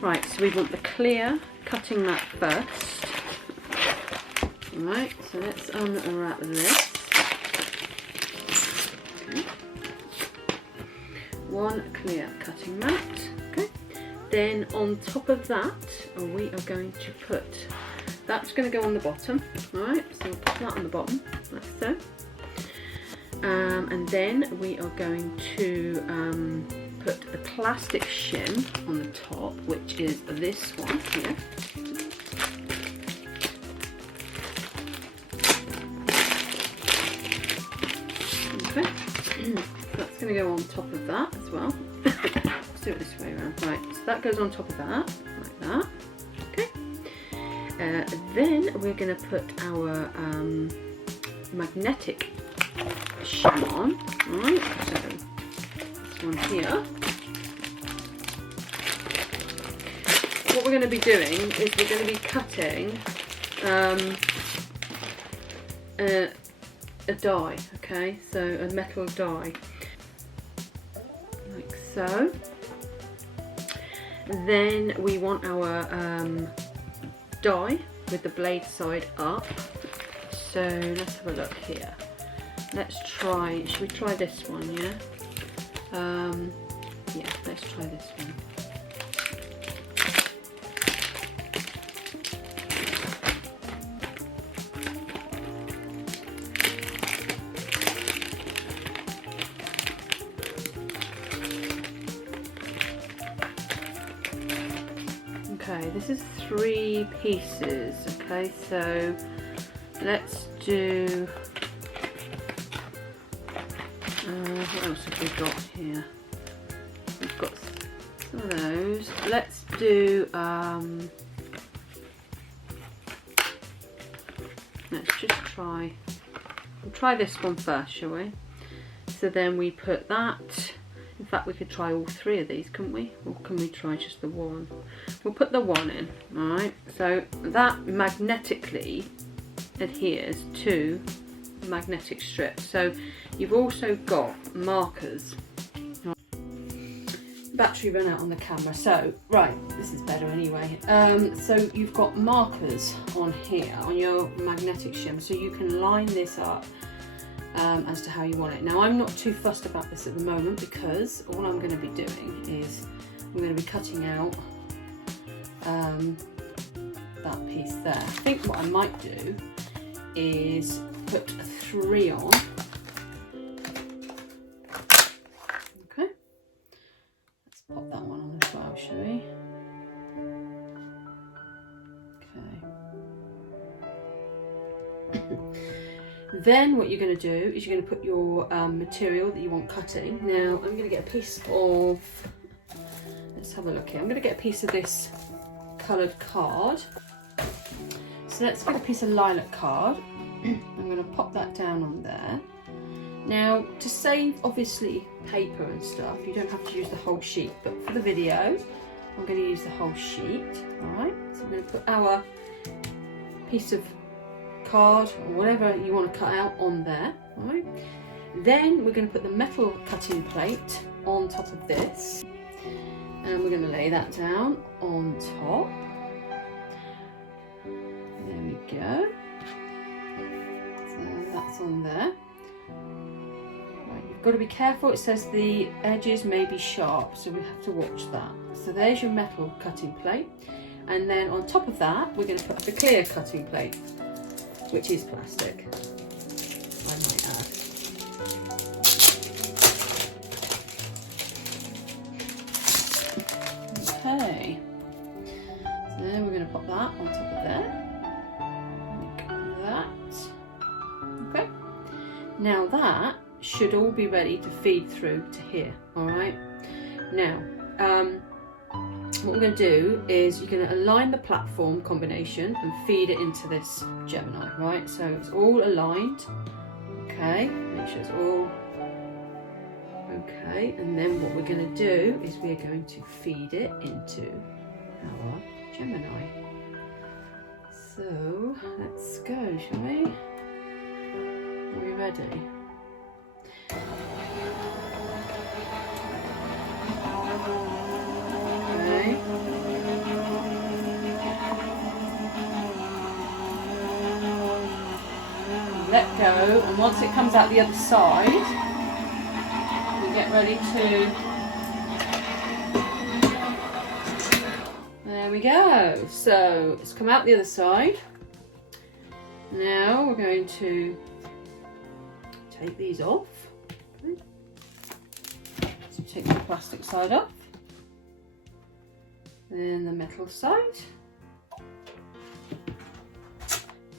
Right, so we want the clear cutting mat first. Right, so let's unwrap this. Okay. One clear cutting mat. Okay. Then on top of that, we are going to put, that's going to go on the bottom. Alright, so we'll put that on the bottom, like so. And then we are going to put the plastic shim on the top, which is this one here. Okay, that's going to go on top of that as well. Let's do it this way around. Right, so that goes on top of that, like that. Okay. Then we're going to put our magnetic shim on. Alright, so this one here. What we're going to be doing is we're going to be cutting a die, okay, so a metal die, like so. Then we want our die with the blade side up, so let's have a look here. Let's try, should we try this one, yeah? Yeah, let's try this one. Okay, this is 3 pieces, okay, so let's do, what else have we got here? We've got some of those. Let's do, let's just try, we'll try this one first, shall we? So then we put that. In fact, we could try all 3 of these, couldn't we? Or can we try just the one? We'll put the one in, alright? So that magnetically adheres to the magnetic strip. So you've also got markers. Battery ran out on the camera, so, right, this is better anyway. So you've got markers on here, on your magnetic shim, so you can line this up as to how you want it. Now I'm not too fussed about this at the moment because all I'm going to be doing is I'm going to be cutting out that piece there. I think what I might do is put a 3 on. Okay, let's pop that one on as well, shall we? Okay. Then what you're going to do is you're going to put your material that you want cutting. Now I'm going to get a piece of, let's have a look here, I'm going to get a piece of this coloured card. So let's get a piece of lilac card. I'm going to pop that down on there. Now to save obviously paper and stuff, you don't have to use the whole sheet, but for the video I'm going to use the whole sheet. Alright, so I'm going to put our piece of card or whatever you want to cut out on there. Right. Then we're going to put the metal cutting plate on top of this, and we're going to lay that down on top. There we go. So that's on there. Right, you've got to be careful. It says the edges may be sharp, so we have to watch that. So there's your metal cutting plate, and then on top of that we're going to put the clear cutting plate, which is plastic, I might add. Okay, so then we're going to pop that on top of there, like that. Okay, now that should all be ready to feed through to here, alright? Now, what we're going to do is you're going to align the platform combination and feed it into this Gemini, right? So it's all aligned, okay, make sure it's all okay, and then what we're going to do is we're going to feed it into our Gemini. So let's go, shall we? Are we ready? Okay. let go, and once it comes out the other side, we get ready to, there we go. So it's come out the other side. Now we're going to take these off. So take the plastic side off, then the metal side,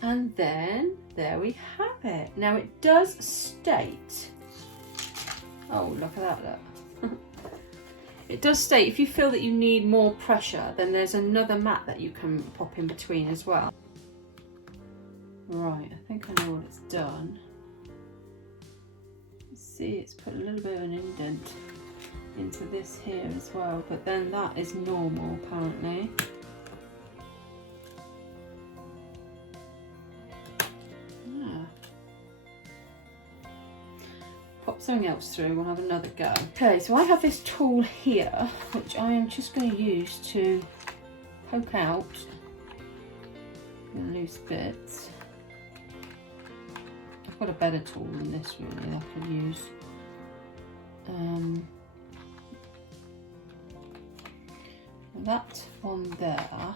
and then there we have it. Now it does state, oh look at that, look. It does state if you feel that you need more pressure, then there's another mat that you can pop in between as well. Right, I think I know what it's done. See, it's put a little bit of an indent into this here as well, but then that is normal apparently. Pop something else through, we'll have another go. Okay, so I have this tool here, which I am just going to use to poke out the loose bits. I've got a better tool than this really I could use. That on there.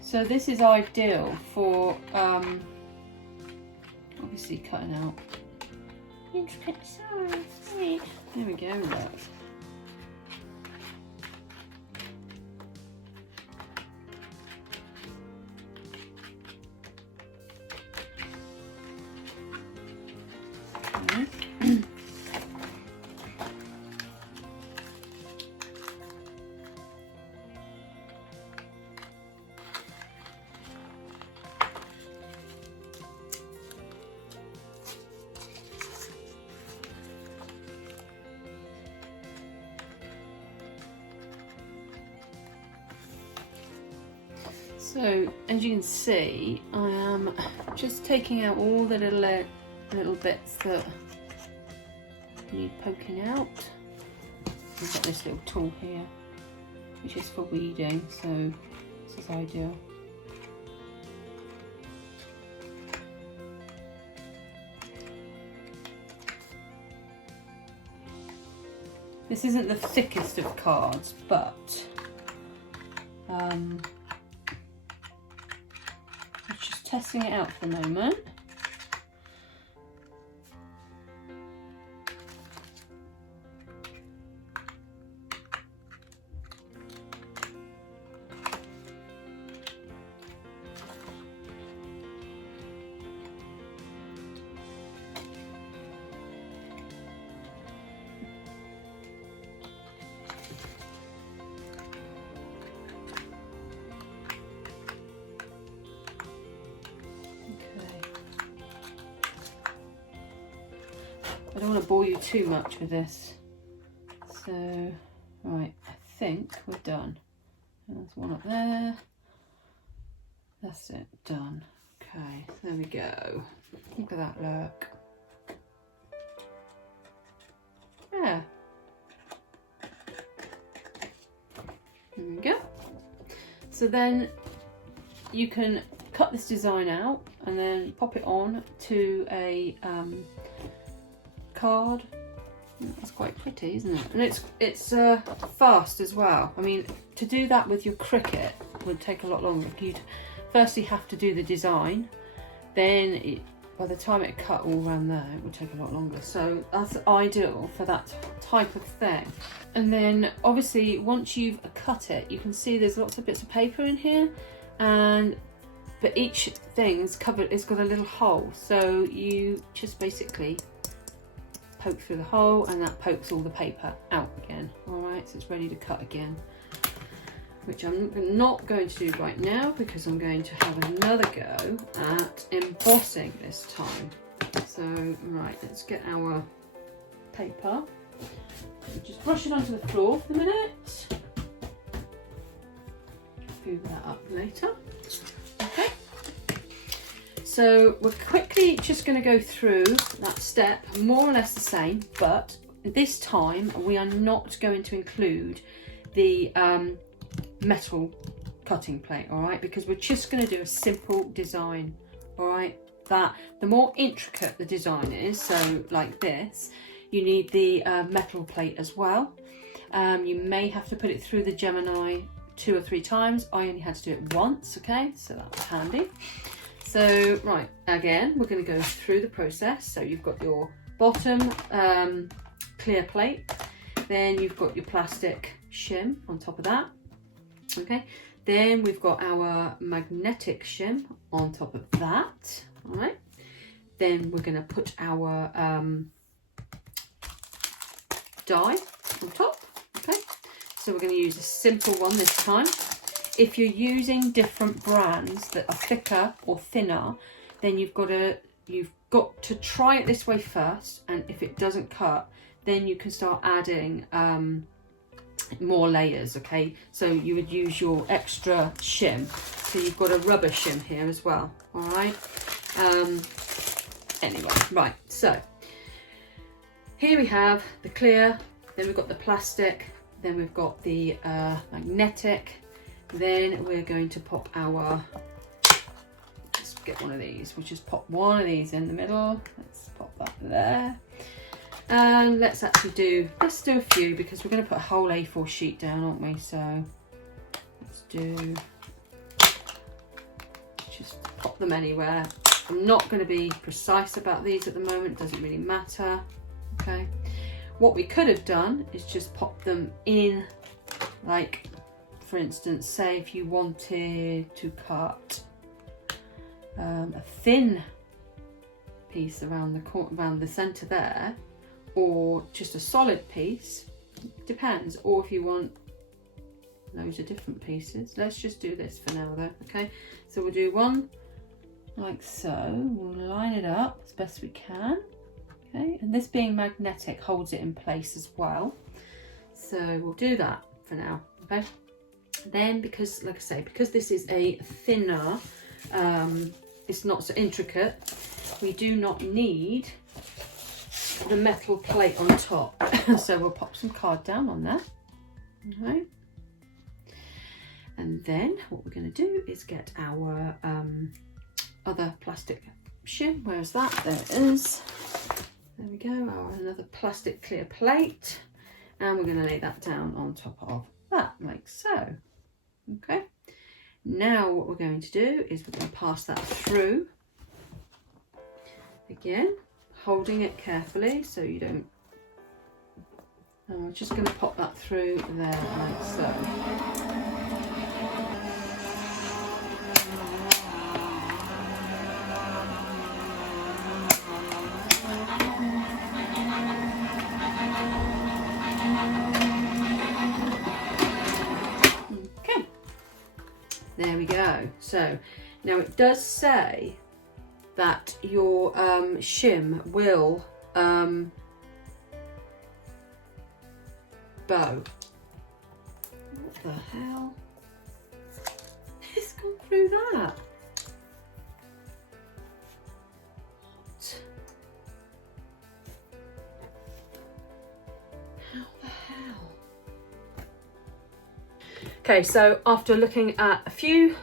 So this is ideal for obviously cutting out intricate sides. There we go, look. So as you can see, I am just taking out all the little bits that need poking out. We've got this little tool here, which is for weeding, so this is ideal. This isn't the thickest of cards, but I'm just testing it out for the moment. I don't want to bore you too much with this. So, right, I think we're done. There's one up there. That's it, done. Okay, there we go. Look at that look. Yeah. There we go. So then you can cut this design out and then pop it on to a card. That's quite pretty, isn't it? And it's fast as well. I mean, to do that with your Cricut would take a lot longer. You'd firstly have to do the design, then by the time it cut all around there, it would take a lot longer. So that's ideal for that type of thing. And then obviously once you've cut it, you can see there's lots of bits of paper in here, but each thing's covered, it's got a little hole. So you just basically poke through the hole and that pokes all the paper out again. All right, so it's ready to cut again, which I'm not going to do right now because I'm going to have another go at embossing this time. So, right, let's get our paper. Just brush it onto the floor for a minute. Move that up later. Okay. So we're quickly just going to go through that step, more or less the same, but this time we are not going to include the metal cutting plate, all right, because we're just going to do a simple design, all right. That the more intricate the design is, so like this, you need the metal plate as well. You may have to put it through the Gemini 2 or 3 times. I only had to do it once, okay, so that was handy. So right, again, we're going to go through the process. So you've got your bottom clear plate, then you've got your plastic shim on top of that, okay, then we've got our magnetic shim on top of that, all right, then we're going to put our die on top, okay, so we're going to use a simple one this time. If you're using different brands that are thicker or thinner, then you've got to try it this way first, and if it doesn't cut, then you can start adding more layers, okay? So you would use your extra shim. So you've got a rubber shim here as well, all right? Anyway, right, so here we have the clear, then we've got the plastic, then we've got the magnetic, then we're going to pop our, let's get one of these, we'll just pop one of these in the middle, let's pop that there, and let's do a few, because we're going to put a whole A4 sheet down, aren't we? So let's just pop them anywhere. I'm not going to be precise about these at the moment, doesn't really matter, okay. What we could have done is just pop them in, like, for instance, say if you wanted to cut a thin piece around the centre there, or just a solid piece, depends, or if you want loads of different pieces. Let's just do this for now though, okay? So we'll do one like so, we'll line it up as best we can, okay? And this being magnetic holds it in place as well. So we'll do that for now, okay? Then, because like I say, because this is a thinner, it's not so intricate, we do not need the metal plate on top. So we'll pop some card down on there, okay, and then what we're going to do is get our other plastic shim. Where's that? There it is. There we go, our another plastic clear plate, and we're going to lay that down on top of that, like so. Okay, now what we're going to do is we're going to pass that through, again holding it carefully so you don't, and we're just going to pop that through there like so. There we go. So now it does say that your shim will bow. What the hell? It's gone through that. What? How the hell? Okay, so after looking at a few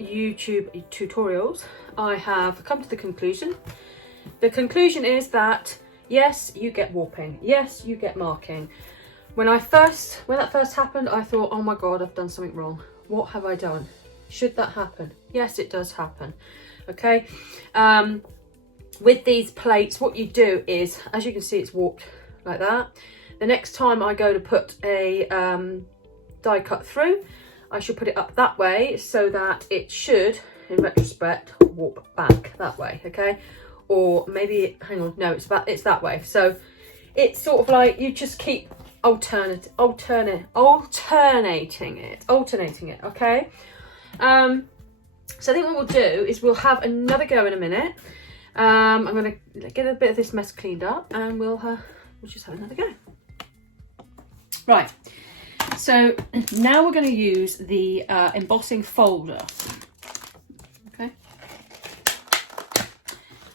YouTube tutorials, I have come to the conclusion. The conclusion is that yes, you get warping. Yes, you get marking. When that first happened, I thought, oh my God, I've done something wrong. What have I done? Should that happen? Yes, it does happen. Okay. With these plates, what you do is, as you can see, it's warped like that. The next time I go to put a die cut through, I should put it up that way so that it should, in retrospect, warp back that way, okay? Or maybe, hang on, no, it's that way. So it's sort of like you just keep alternating it, okay? So I think what we'll do is we'll have another go in a minute. I'm gonna get a bit of this mess cleaned up, and we'll just have another go. Right. So now we're going to use the embossing folder. Okay.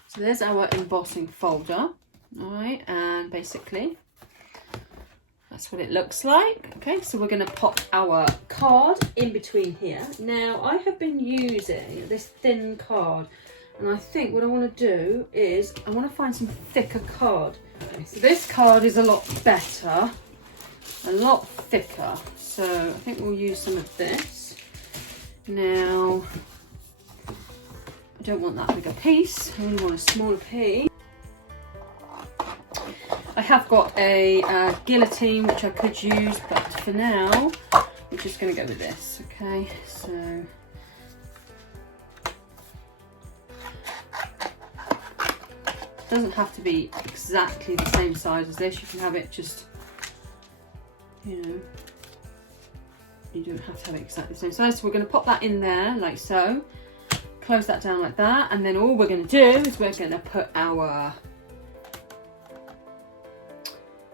So there's our embossing folder. All right, and basically, That's what it looks like. Okay, so we're going to pop our card in between here. Now, I have been using this thin card, and I think what I want to do is I want to find some thicker card. Okay, so this card is a lot better, a lot thicker. So I think we'll use some of this. Now, I don't want that big a piece. I only want a smaller piece. I have got a guillotine which I could use, but for now I'm just going to go with this. Okay, so it doesn't have to be exactly the same size as this. You can have it just, you know, you don't have to have it exactly the same size. So we're going to pop that in there like so, close that down like that, and then all we're going to do is we're going to put our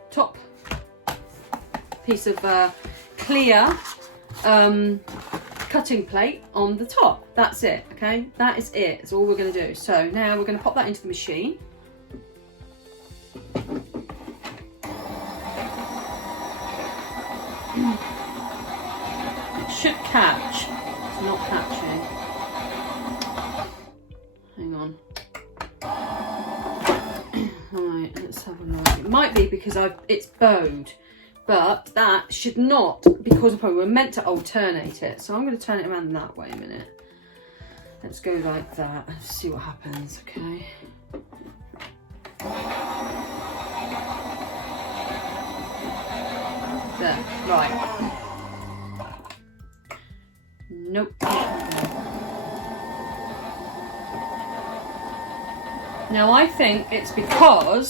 top piece of clear cutting plate on the top. That's it, okay? That is it. That's all we're going to do. So now we're going to pop that into the machine. It should catch. It's not catching. Hang on. Right, let's have a look. It might be because it's bowed, but that should not, because we're meant to alternate it. So I'm going to turn it around that way a minute. Let's go like that and see what happens, okay? There, right. Nope. Now I think it's because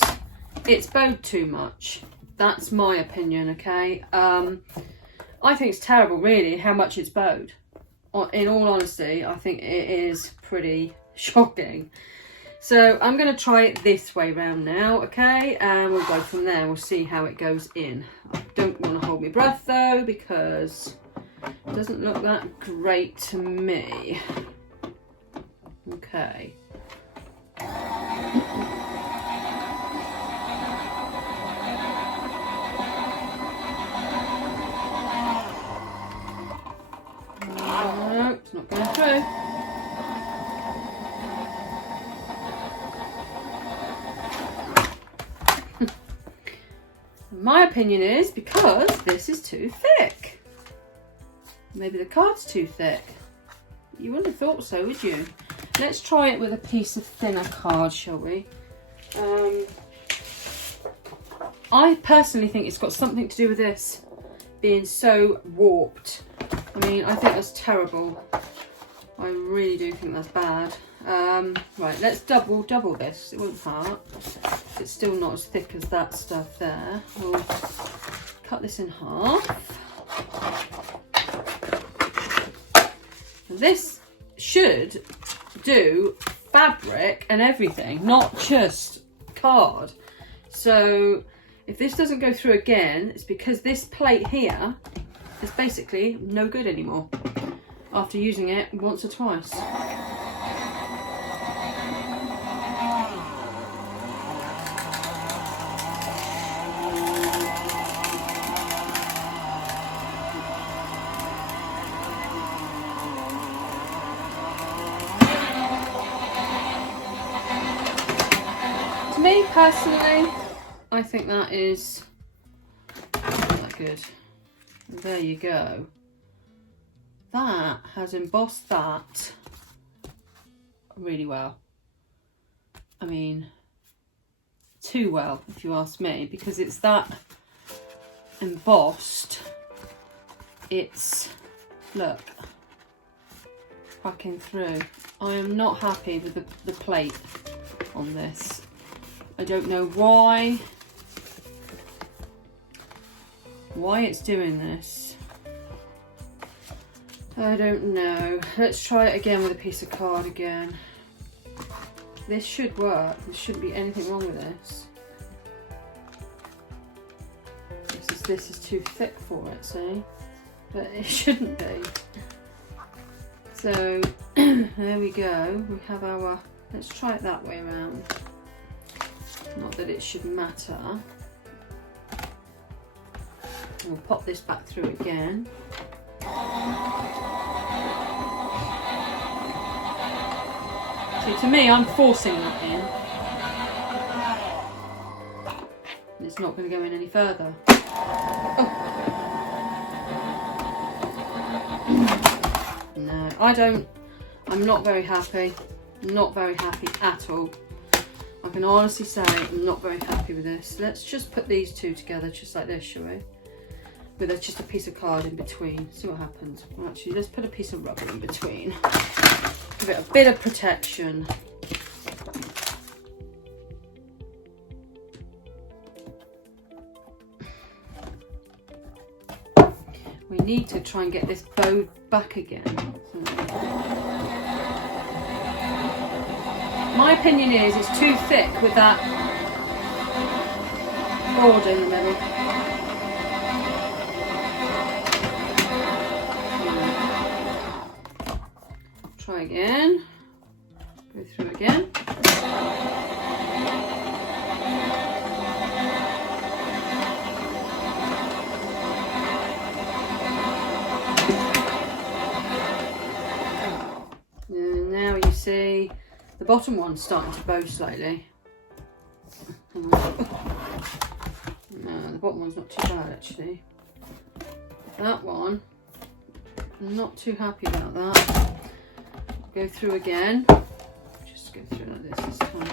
it's bowed too much. That's my opinion, okay? I think it's terrible, really, how much it's bowed. In all honesty, I think it is pretty shocking. So I'm going to try it this way round now, okay? And we'll go from there. We'll see how it goes in. I don't want to hold my breath, though, because it doesn't look that great to me. Okay. No, it's not going through. My opinion is because this is too thick. Maybe the card's too thick. You wouldn't have thought so, would you? Let's try it with a piece of thinner card, shall we? I personally think it's got something to do with this being so warped. I mean, I think that's terrible. I really do think that's bad. Right, let's double this. It won't hurt. It's still not as thick as that stuff there. We'll cut this in half. And this should do fabric and everything, not just card. So if this doesn't go through again, it's because this plate here is basically no good anymore after using it once or twice. Me personally, I think that is not that good. And there you go. That has embossed that really well. I mean, too well, if you ask me, because it's that embossed. It's, look, cracking through. I am not happy with the plate on this. I don't know why it's doing this. I don't know. Let's try it again with a piece of card again. This should work. There shouldn't be anything wrong with this. This is too thick for it, see? But it shouldn't be. So there we go. We have our, let's try it that way around. Not that it should matter. We'll pop this back through again. See, to me, I'm forcing that in. And it's not going to go in any further. Oh. No, I'm not very happy. Not very happy at all. I can honestly say I'm not very happy with this. Let's just put these two together just like this, shall we? With just a piece of card in between. See what happens. Well, actually, let's put a piece of rubber in between. Give it a bit of protection. We need to try and get this bow back again. My opinion is it's too thick with that border in the middle. Try again. Go through again. And now you see the bottom one's starting to bow slightly. No, the bottom one's not too bad actually. That one, I'm not too happy about that. Go through again. Just go through like this time.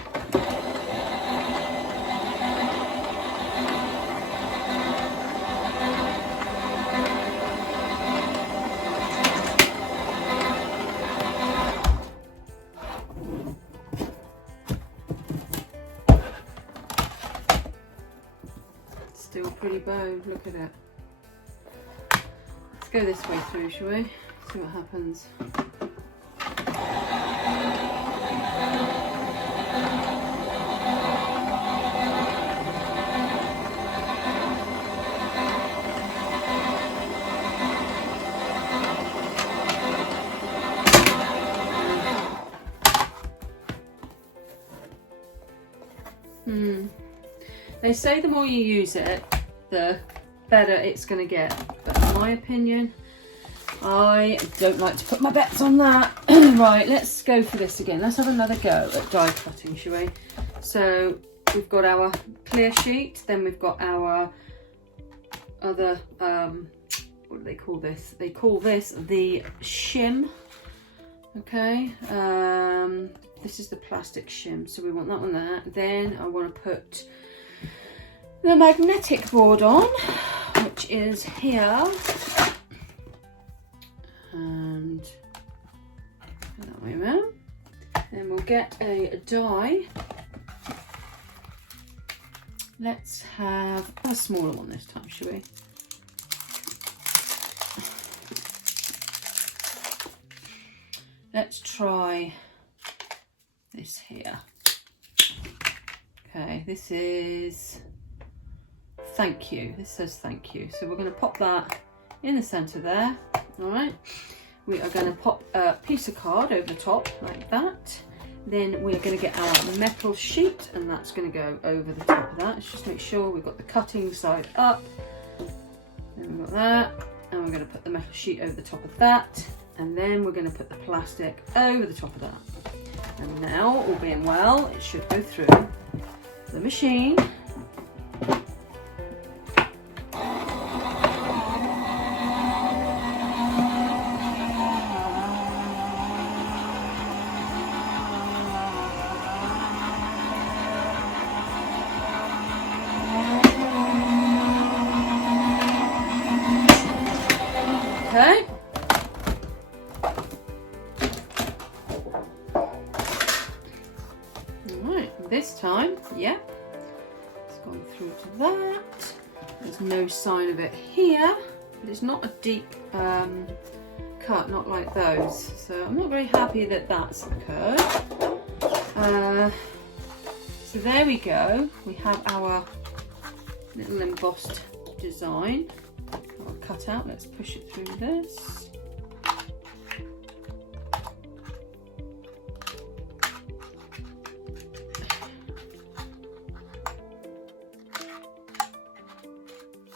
Still pretty bowed, look at it. Let's go this way through, shall we? See what happens. They say the more you use it, the better it's going to get. But in my opinion, I don't like to put my bets on that. Right, let's go for this again. Let's have another go at die cutting, shall we? So we've got our clear sheet, then we've got our other, what do they call this? They call this the shim. Okay, this is the plastic shim, so we want that one there. Then I want to put the magnetic board on, which is here, and that way around. Then we'll get a die. Let's have a smaller one this time, shall we? Let's try this here. Okay, this is thank you. This says thank you. So we're going to pop that in the centre there. All right. We are going to pop a piece of card over the top like that. Then we're going to get our metal sheet, and that's going to go over the top of that. Let's just make sure we've got the cutting side up. Then we've got that, and we're going to put the metal sheet over the top of that, and then we're going to put the plastic over the top of that. And now, all being well, it should go through the machine. Okay. Alright, this time, yeah, it's gone through to that. There's no sign of it here, but it's not a deep cut, not like those. So I'm not very happy that that's occurred. So there we go. We have our little embossed design. Our cutout. Let's push it through this.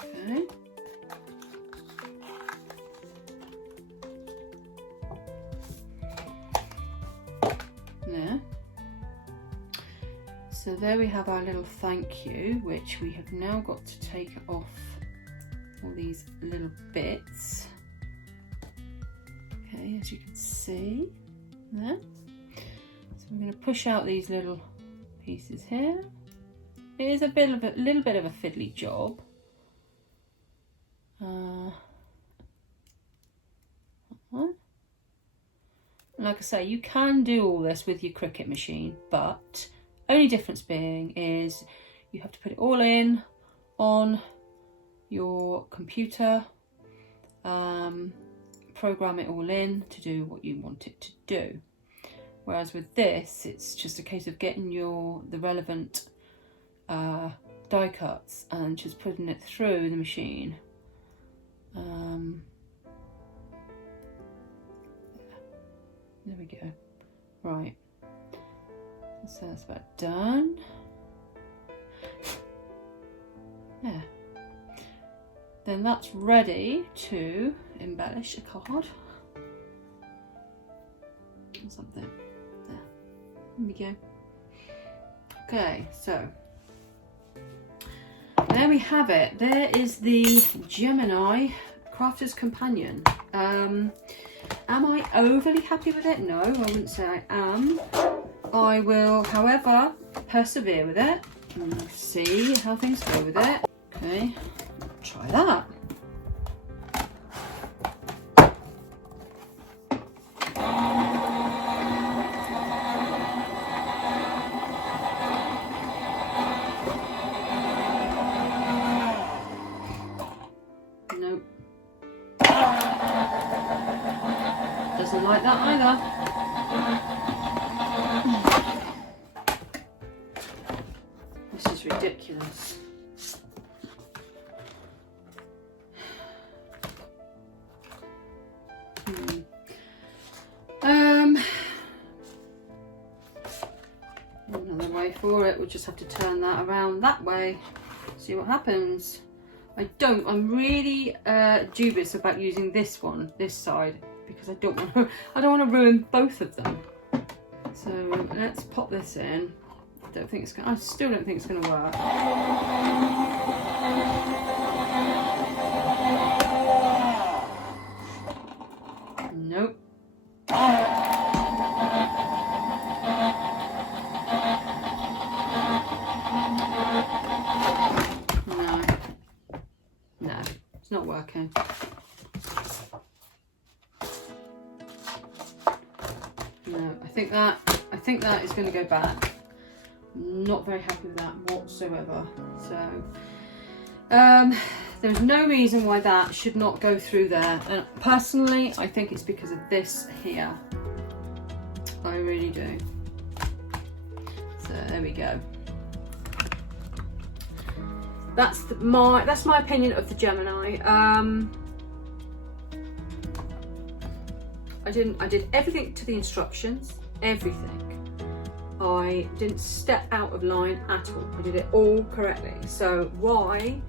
Okay. So there we have our little thank you, which we have now got to take off all these little bits. Okay, as you can see there. So I'm going to push out these little pieces here. It is a little bit of a fiddly job. Like I say, you can do all this with your Cricut machine, but only difference being is you have to put it all in on your computer, program it all in to do what you want it to do. Whereas with this, it's just a case of getting the relevant die cuts and just putting it through the machine. There we go. Right. So that's about done. Yeah. Then that's ready to embellish a card. Or something. There. There we go. Okay, so there we have it. There is the Gemini Crafter's Companion. Am I overly happy with it? No, I wouldn't say I am. I will, however, persevere with it and see how things go with it. Okay, try that. Nope. Doesn't like that either. This is ridiculous. Another way for it, we'll just have to turn that around that way, see what happens. I'm really dubious about using this side, because I don't want to ruin both of them. So let's pop this in. I still don't think it's going to work. Nope. No, it's not working. No, I think that is going to go back. Not very happy with that whatsoever. So there's no reason why that should not go through there. And personally, I think it's because of this here. I really do. So there we go. That's my opinion of the Gemini. I did everything to the instructions, everything. I didn't step out of line at all. I did it all correctly. So why,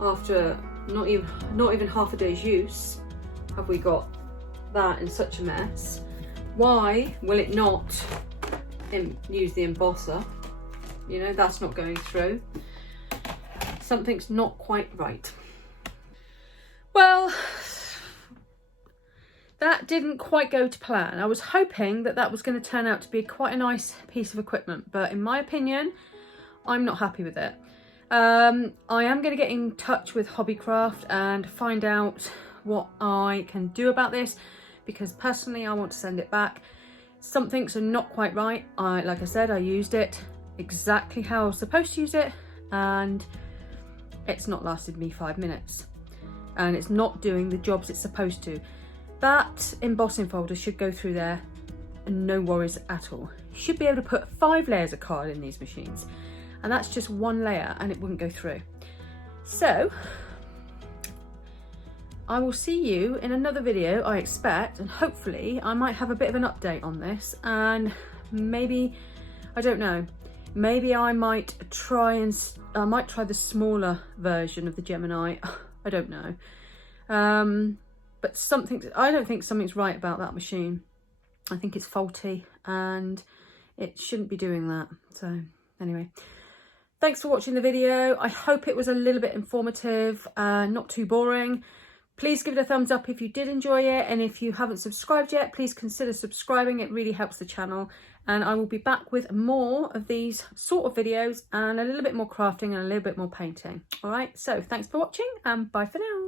after not even half a day's use, have we got that in such a mess? Why will it not use the embosser? You know, that's not going through. Something's not quite right. Well, that didn't quite go to plan. I was hoping that was going to turn out to be quite a nice piece of equipment, but in my opinion, I'm not happy with it. I am going to get in touch with Hobbycraft and find out what I can do about this, because personally I want to send it back. Some things are not quite right. Like I said, I used it exactly how I was supposed to use it, and it's not lasted me 5 minutes, and it's not doing the jobs it's supposed to. That embossing folder should go through there and no worries at all. You should be able to put 5 layers of card in these machines, and that's just 1 layer and it wouldn't go through. So I will see you in another video, I expect, and hopefully I might have a bit of an update on this, and maybe, I don't know, maybe I might try the smaller version of the Gemini. I don't know. But I don't think something's right about that machine. I think it's faulty and it shouldn't be doing that. So Anyway, thanks for watching the video. I hope it was a little bit informative, not too boring. Please give it a thumbs up if you did enjoy it, and if you haven't subscribed yet, please consider subscribing. It really helps the channel, and I will be back with more of these sort of videos and a little bit more crafting and a little bit more painting. All right, so thanks for watching and bye for now.